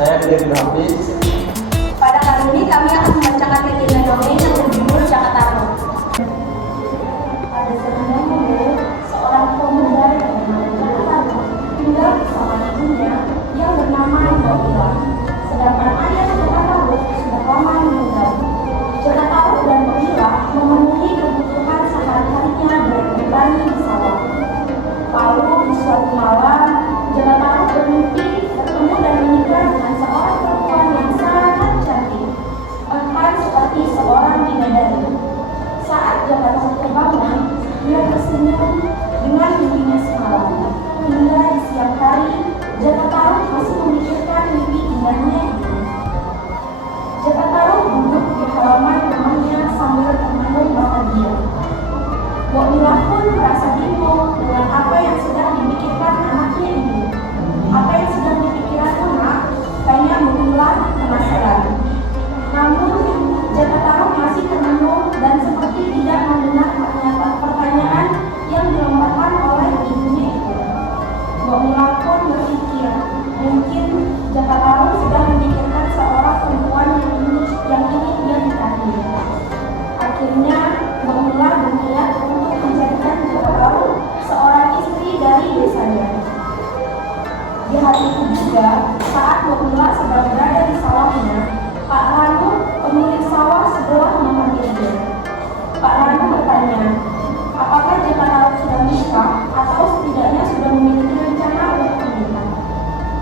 Saya Kevin Hafiz. Pada kali ini kami akan membacakan legenda dongeng yang berjudul Jakarta Road. Ada seorang dulu, seorang pemuda yang bernama Jakarta tinggal bersama ibunya yang bernama Mbak. Sedangkan ayah Jakarta Road sudah lama meninggal. Jakarta Road dan Mbak memenuhi kebutuhan sehari-harinya dari bertani di sawah. Lalu di suatu malam, Jakarta Road bermimpi bertemu dan menikah dengan seorang perempuan yang sangat cantik, bahkan seperti seorang bidadari. Saat Jakarta Road terbangun, dia tersenyum dengan mimpinya semalam. Hingga di siang hari, Jakarta Road masih memikirkan mimpi indahnya itu. Jakarta Road duduk di halaman rumahnya sambil termenung bahagia. Mbok Mila pun merasa bingung dengan apa yang sedang dipikirkan anaknya ini. Apa yang sedang dipikirkan anak, kayaknya Mbok Mila penasaran. Namun, Jakarta Road masih termenung dan seperti tidak mendengar pertanyaan yang dilontarkan oleh ibunya itu. Mbok Mila pun berpikir, mungkin Jakarta Road sedang memikirkan seorang perempuan yang ingin dia nikahi. Akhirnya, Mbok Mila berniat untuk menjadikan Jakarta Road seorang istri dari desanya. Di hari itu juga, saat Mbok Mila sedang berada di sawahnya, Pak Ranu, pemilik sawah sebelah memanggilnya. Pak Ranu bertanya, apakah Jakarta Road sudah menikah atau setidaknya sudah memiliki rencana untuk menikah?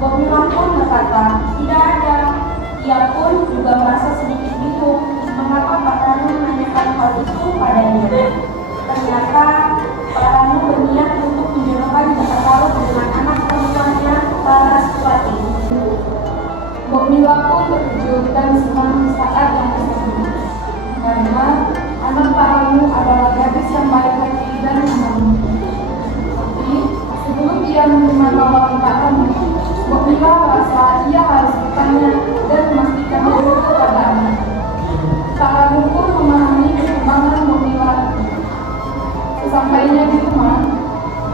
Mbok Mila pun berkata, tidak ada. Ia pun juga merasa sedikit bingung mengapa Pak Ranu menanyakan hal itu padanya. Ternyata Pak Ranu berniat untuk menjodohkan Jakarta Road dengan anak perempuannya, Laraswati. Mbok Mila pun terkejut dan senang saat yang tersebut, karena anak Pak Ranu adalah gadis yang baik hati dan mengerti. Tapi sebelum dia menerima tawaran Pak Ranu, Mbok Mila merasa ia harus bertanya dan memastikan dulu kepada anak. Pak Ranu pun memahami perkembangan Mbok Mila. Sesampainya di rumah,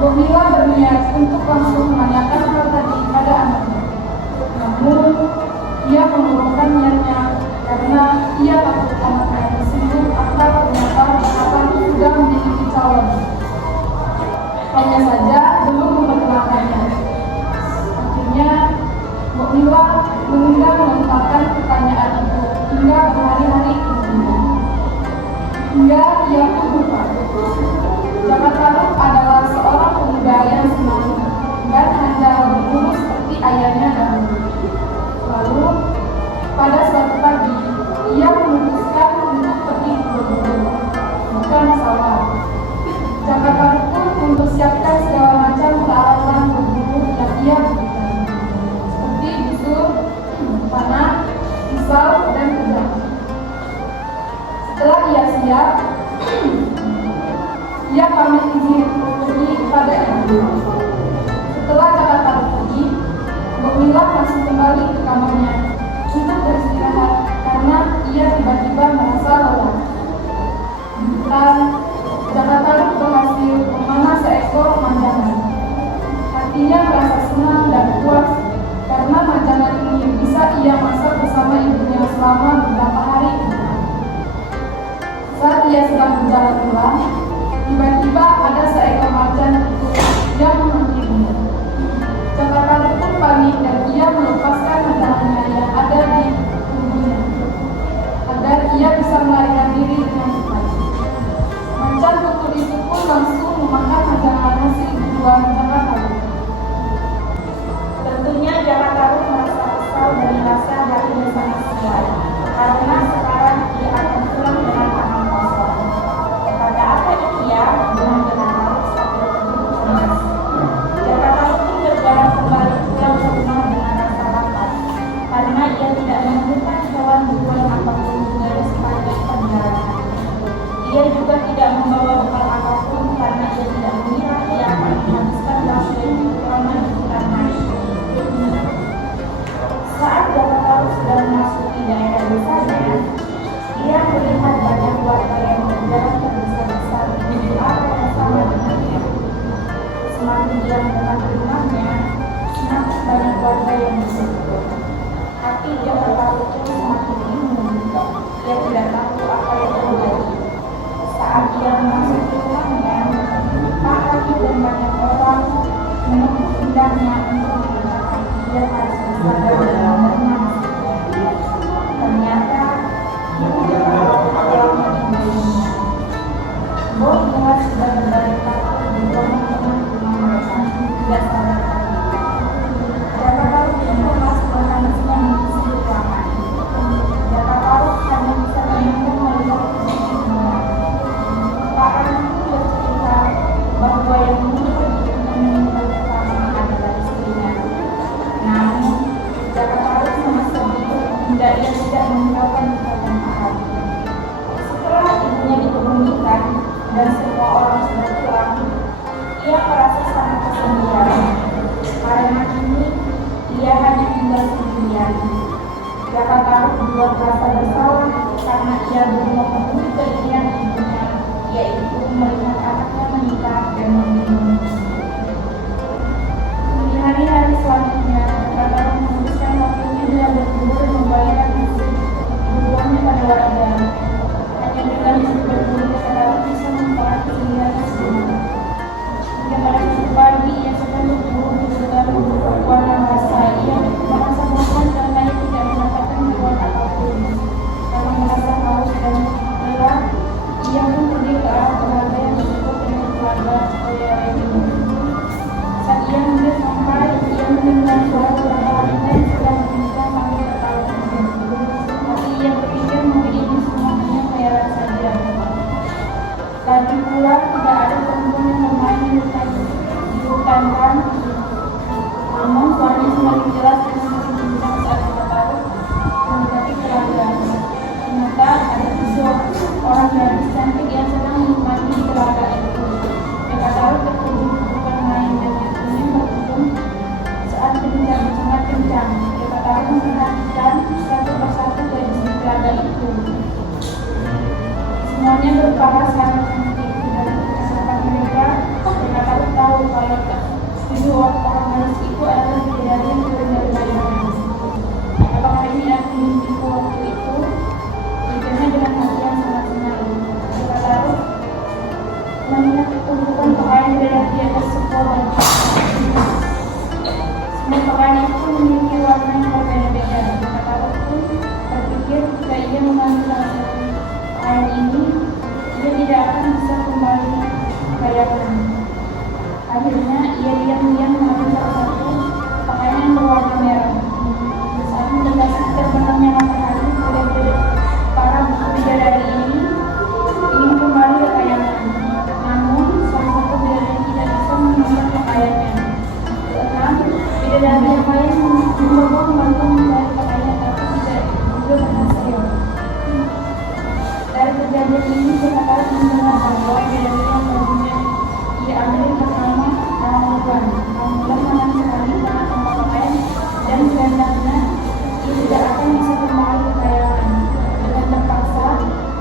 Mbok Mila berniat untuk langsung menanyakan hal tadi pada anaknya. Namun, ia mengurungkan niatnya karena ia takut anaknya tersinggung atau ternyata Pak Ranu sudah memiliki calon. Hanya saja belum memperkenalkannya. Akhirnya, Mbok Mila menunda melontarkan pertanyaan itu hingga berhari-hari kemudian. Hingga ia pun lupa. Jakarta Road adalah seorang pemuda yang senang dan handal berburu seperti ayahnya dahulu. Lalu, pada suatu pagi, ia memutuskan untuk pergi berburu, bukan sawah. Jakarta Road pun mempersiapkan segala macam peralatan berburu yang ia butuhkan, seperti busur, panah, pisau, dan pedang. Setelah ia siap, ia pamit izin pergi kepada ibu. Setelah Jakarta Road pergi, Mbok Mila masih kembali ke kamarnya untuk beristirahat karena ia tiba-tiba merasa lelah. Dan Jakarta Road berhasil memanah seekor manjangan. Hatinya merasa senang dan puas karena manjangan ini bisa ia masak bersama ibunya selama beberapa hari. Saat ia sedang berjalan pulang, tiba-tiba ada seekor macan itu yang memanggilnya. Jakarta Road pun panik dan ia melepaskan manjangannya yang ada di tubuhnya agar ia bisa melarikan diri dengan cepat. Macan tutul itu pun langsung memakan manjangan hasil buruan Jakarta Road. Tentunya Jakarta Road merasa kesal dan merasa hatinya sangat sedih karena sekarang ia akan pulang dengan tangan kosong. Kepada apa ia dengan Jakarta Road sambil indahnya untuk dikatakan dia harus bersabar dan menerima. Ternyata dia tidak tahu yang meninggalnya. Bob dengar sudah berbalik takut di teman-teman rumah mereka, tidak sabar lagi. Siapa tahu dia masuk berhanasnya mengisi ruangan. Siapa tahu hanya bisa menunggu melihat kesulitannya. Pak Anak bercerita bahwa yang meninggal pertama adalah istrinya. Namun, siapa tahu sama sebegitu hingga ia tidak meninggalkan ikatan mahal. Setelah ibunya dikebumikan dan semua orang sudah pulang, ia merasa sangat kesepian. Karena kini ia hanya tinggal sendirian. Siapa tahu dia merasa bersalah karena ia belum memenuhi keinginan ibunya, yaitu melihat anaknya menikah dan memilih. Di hari-hari selanjutnya, siapa tahu menghabiskan waktunya dengan berkumpul dan membayar kebutuhannya pada warga. Hanya dengan berburu kesadaran bisa mempengaruhi dirinya sendiri. Hingga pada suatu pagi ia sedang berburu dengan warna merasa ia merasa bosan karena ia tidak mendapatkan buah apapun. Karena merasa haus dan lelah, ia pun pergi ke arah telaga yang disebut dengan telaga Oyareni. Saat ia hampir sampai, ia mendengar suara beberapa wanita yang sedang berbincang sambil tertawa. Tapi ia berpikir mungkin ini semua hanya khayalan saja. Lagi pula tidak ada perempuan yang bermain di hutan kan. Namun suaranya semakin jelas dan semakin kencang saat siapa tahu mendekati telaga. Ternyata ada seorang gadis cantik yang sedang menikmati di telaga itu. Siapa tahu bukan main dan ibunya beruntung saat kencang sangat kencang. Siapa tahu memperhatikan satu persatu gadis di telaga itu. Semuanya berparas sangat cantik dan kesesakan mereka. Siapa tahu kalau tujuh orang gadis itu adalah bidadari yang turun dari bayangan. Apakah ini aku mimpiku waktu itu? Pikirnya dengan hati yang sangat senang. Siapa tahu melihat tumpukan pakaian bidadari di atas sebuah baju. Semua pakaian itu memiliki warna yang berbeda-beda. Siapa tahu pun berpikir jika ia mengambil salah satu pakaian ini, ia tidak akan bisa kembali bayangan. Akhirnya ia diam-diam mengambil salah satu pakaian yang berwarna merah. Saat mendekati terbenamnya matahari, para bidadari ini ingin kembali ke kayangan. Namun salah satu bidadari tidak bisa mengambil pakaiannya. Keenam, bidadari yang lain mencoba membantu mencari pakaian tapi tidak juga berhasil. Dari kejadian ini kita harus mendengar bahwa bidadari yang bajunya ia ambil pertama Ramulan menang sekali karena tanpa pakaian dan kehendaknya ia tidak akan bisa kembali ke kayangan. Dengan terpaksa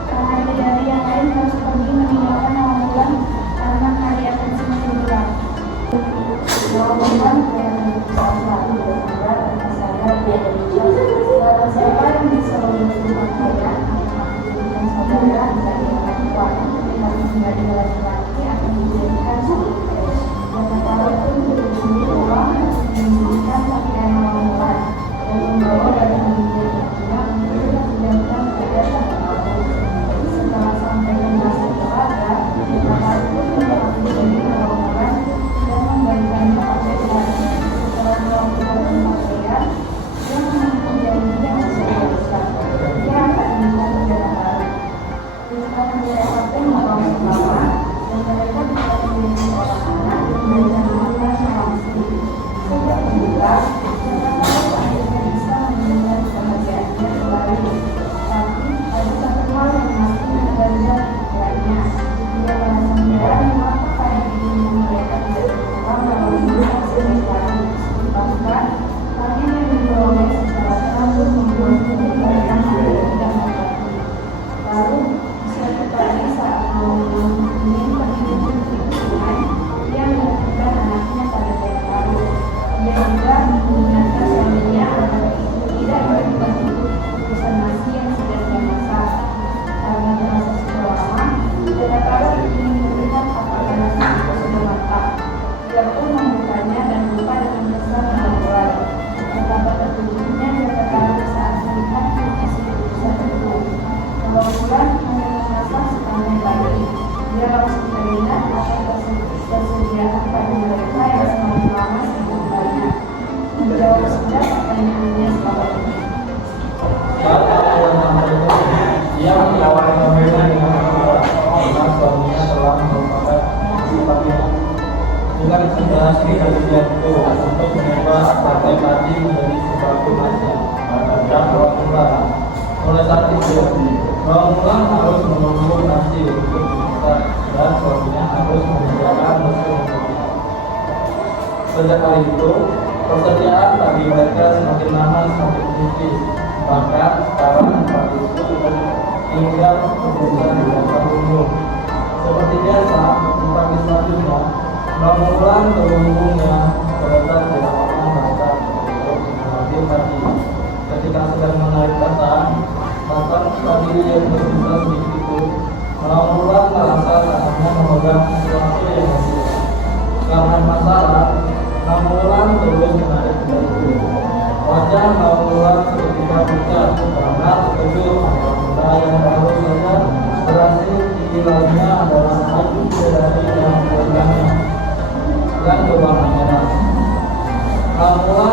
karena bidadari yang lain harus pergi meninggalkan Ramulan karena hari akan semakin gelap. Ramulan yang selalu bersadar dan sadar dia ada segala siapa yang bisa menuju pakaian dan saudara tidak dilakukan dengan menjadi laki-laki akan dijadikan sebagai siapa tahu pun berbunyi uang menunjukkan pakaian Ramulan dan membawa dari dunia Cina untuk disidangkan pada satu tahun. Setelah sampai ke masa telaga, siapa tahu pun mengambil dari Ramulan dan memberikannya pakaian. Setelah melakukan pakaian, dia mengambil janji yang besar. Dia akan menikah dengan baru. Setelah mereka pun membawa selama dan mereka bisa memiliki seorang anak yang memberikan makan sama istri. Sejak juga, siapa tahu akhirnya bisa mendengar kebahagiaannya kembali. Tapi ada satu hal yang masih mengganjal pikirannya. Dia merasa heran mengapa pada dirinya mereka tidak berkembang dalam hidup sebaik lagi. Bahkan, kami yang dibawa secara terlalu membuatnya mereka tidak mengerti. Lalu, suatu pagi saat mau ingin pergi ke sungai, dia menitipkan anaknya pada bayi baru. Dia juga mengingatkan Rekomendasi dari Dianto untuk mengubah partai tadi menjadi sesuatu nasib terhadap Rawangula. Mulai saat itu, Rawangula harus menunggu nasi untuk dimasak dan suaminya harus menyediakan mesin untuknya. Sejak hari itu, persediaan bagi mereka semakin lama semakin sedikit. Bahkan sekarang pagi itu tinggal berjalan di depan umum. Seperti biasa, di pagi selanjutnya, Rawangula berhubungnya terletak di lapangan basah untuk mengambil padi. Ketika sedang menarik basah, bahkan padi yang bersisa sedikit itu, Rawangula merasa tangannya memegang sesuatu yang masih. Karena masalah, Rawangula terus menarik dari itu. Wajah Rawangula seketika pucat karena terkejut benda yang baru saja berhasil dikiranya adalah maju dari yang berganya dan berwarna merah. Rawangula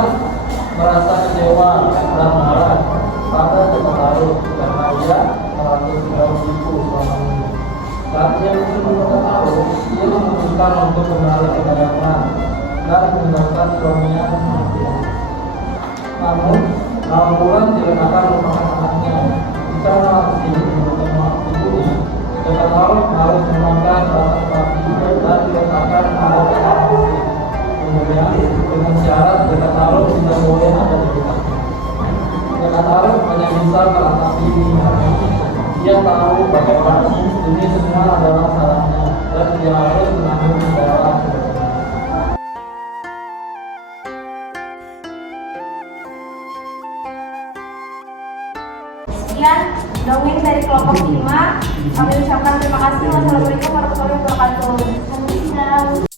merasa kecewa dan marah pada Dekataru karena ia merasa sudah tipu selama ini. Saat ia bertemu Dekataru, ia memutuskan untuk kembali ke dagangan dan meninggalkan suaminya mati. Namun, Rawangula tidak akan melupakan anaknya. Bicara langsung bertemu ibunya, Dekataru harus memakan rasa sapi dan diletakkan pada tangan. Kemudian, dengan syarat Dekataru tidak boleh ada di dekatnya. Dekataru hanya bisa meratapi ini. Dia tahu bagaimana ini semua adalah salahnya dan dia harus menanggung segala akibatnya. Sekian dongeng dari kelompok 5. Kami ucapkan terima kasih. Wassalamualaikum warahmatullahi wabarakatuh.